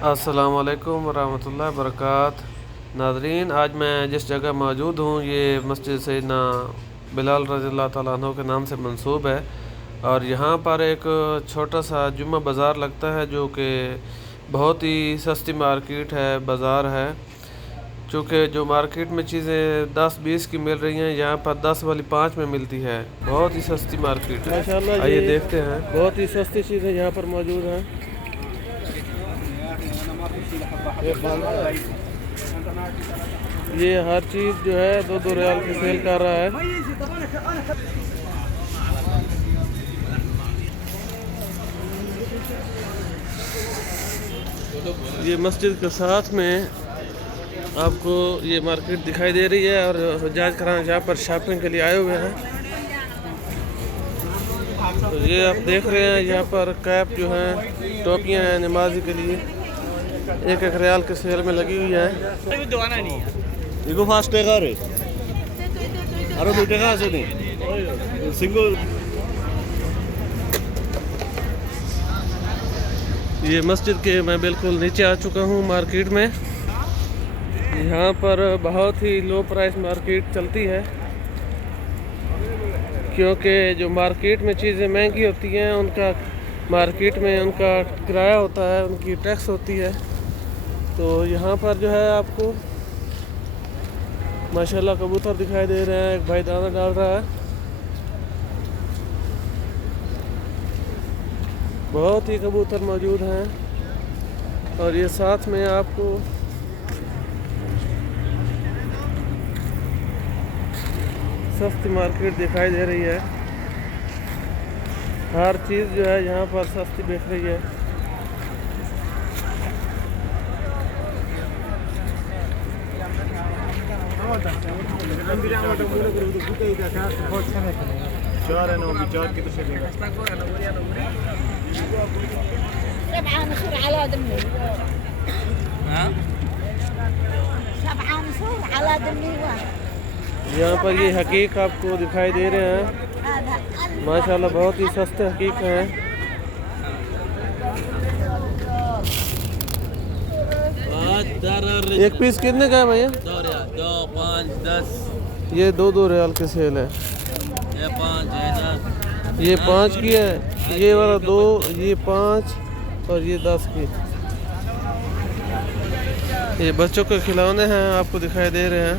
अस्सलाम वालेकुम वरहमतुल्लाहि वबरकातुहू। नाज़रीन, आज मैं जिस जगह मौजूद हूँ ये मस्जिद सैयदना बिलाल रज़ियल्लाहु ताला अन्हु के नाम से मंसूब है। और यहाँ पर एक छोटा सा जुम्मा बाज़ार लगता है जो कि बहुत ही सस्ती मार्केट है, बाज़ार है। चूँकि जो मार्केट में चीज़ें 10-20 की मिल रही हैं, यहाँ पर 10 वाली 5 में मिलती है। बहुत ही सस्ती मार्केट है। माशाल्लाह, आइए ये देखते हैं। बहुत ही सस्ती चीज़ें यहाँ पर मौजूद हैं। ये हर चीज़ जो है 2-2 रियाल की सेल कर रहा है। ये मस्जिद के साथ में आपको ये मार्केट दिखाई दे रही है और हुज्जाज करान यहाँ पर शॉपिंग के लिए आए हुए हैं। तो ये आप देख रहे हैं यहाँ पर कैप जो हैं, टोपियाँ हैं नमाजी के लिए, 1-1 रियाल के सेल में लगी हुई है। Iku fast टेकर है, अरे 2 टेका আছে নি सिंगल। ये मस्जिद के मैं बिल्कुल नीचे आ चुका हूँ मार्केट में। यहाँ पर बहुत ही लो प्राइस मार्केट चलती है, क्योंकि जो मार्केट में चीज़ें महंगी होती हैं उनका मार्केट में उनका किराया होता है, उनकी टैक्स होती है। तो यहाँ पर जो है आपको माशाल्लाह कबूतर दिखाई दे रहे हैं। एक भाई दाना डाल रहा है। बहुत ही कबूतर मौजूद हैं और ये साथ में आपको सस्ती मार्केट दिखाई दे रही है। हर चीज़ जो है यहाँ पर सस्ती बिक रही है। यहाँ पर ये हकीक आपको दिखाई दे रहे हैं। माशाल्लाह बहुत ही सस्ते हकीक हैं। एक पीस कितने का है भैया? 2 5 10। ये 2-2 रियाल की सेल है। ये 5 है 10। ये 5 की है, ये वाला 2, ये 5 और ये 10 की। ये बच्चों के खिलौने हैं, आपको दिखाई दे रहे हैं।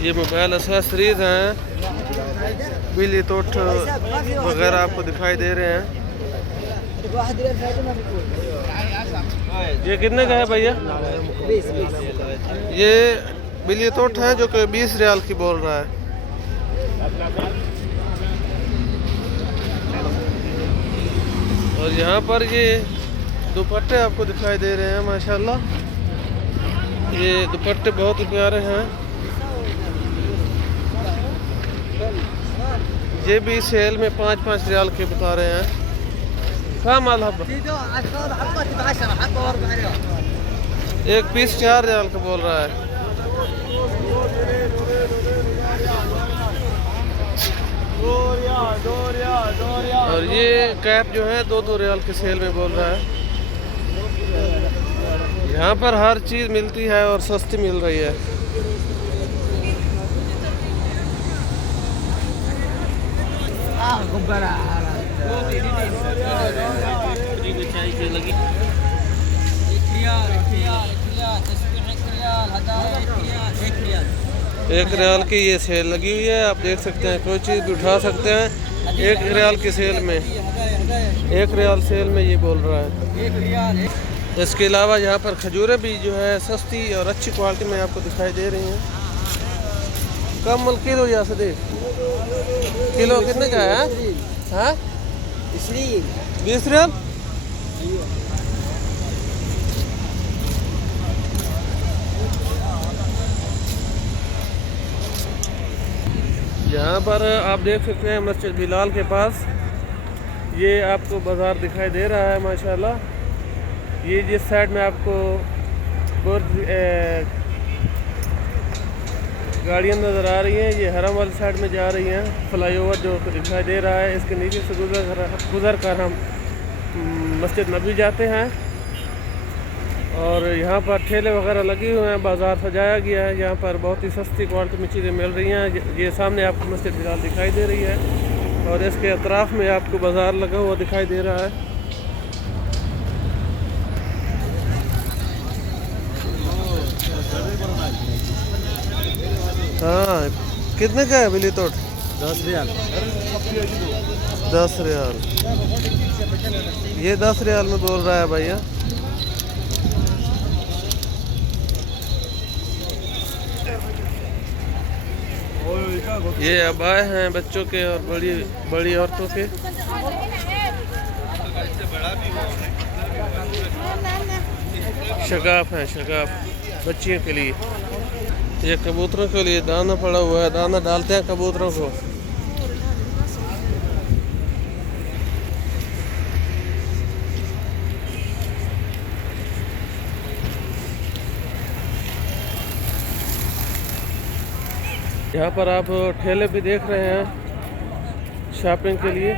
ये मोबाइल एसेसरीज हैं, बिजली तोठ वगैरह आपको दिखाई दे रहे हैं। ये कितने का है भैया? ये बिजली तोठ है जो कि 20 रियाल की बोल रहा है। और यहाँ पर ये दुपट्टे आपको दिखाई दे रहे हैं। माशाल्लाह, ये दुपट्टे बहुत ही प्यारे हैं। ये भी सेल में 5-5 रियाल के बता रहे हैं। कहाँ माल हब्बा? एक पीस 4 रियाल का बोल रहा है। और ये कैप जो है 2-2 रियाल के सेल में बोल रहा है। यहाँ पर हर चीज़ मिलती है और सस्ती मिल रही है। एक रियाल की ये सेल लगी हुई है, आप देख सकते हैं। कोई चीज़ भी उठा सकते हैं 1 रियाल की सेल में। 1 रियाल सेल में ये बोल रहा है। इसके अलावा यहाँ पर खजूरें भी जो है सस्ती और अच्छी क्वालिटी में आपको दिखाई दे रही हैं। कम मल किलो या सदे किलो कितने का है? हाँ 20 रियाल। यहाँ पर आप देख सकते हैं मस्जिद बिलाल के पास ये आपको बाज़ार दिखाई दे रहा है माशाल्लाह। ये जिस साइड में आपको गाड़ियाँ नज़र आ रही हैं, ये हरम वाली साइड में जा रही हैं। फ्लाईओवर जो दिखाई दे रहा है, इसके नीचे से गुज़र कर हम मस्जिद नबी जाते हैं। और यहाँ पर ठेले वगैरह लगे हुए हैं, बाज़ार सजाया गया है। यहाँ पर बहुत ही सस्ती क्वालिटी में चीज़ें मिल रही हैं। ये सामने आपको मस्जिद बिलाल दिखाई दे रही है और इसके अतराफ़ में आपको बाज़ार लगा हुआ दिखाई दे रहा है। हाँ, कितने का है बिल्ली तोड़? 10 रियाल। 10 रियाल। ये 10 रियाल में बोल रहा है भैया। ये अबाए हैं बच्चों के और बड़ी औरतों के। शगाफ है, शगाफ बच्चियों के लिए। ये कबूतरों के लिए दाना पड़ा हुआ है, दाना डालते हैं कबूतरों को। यहाँ पर आप ठेले भी देख रहे हैं शॉपिंग के लिए।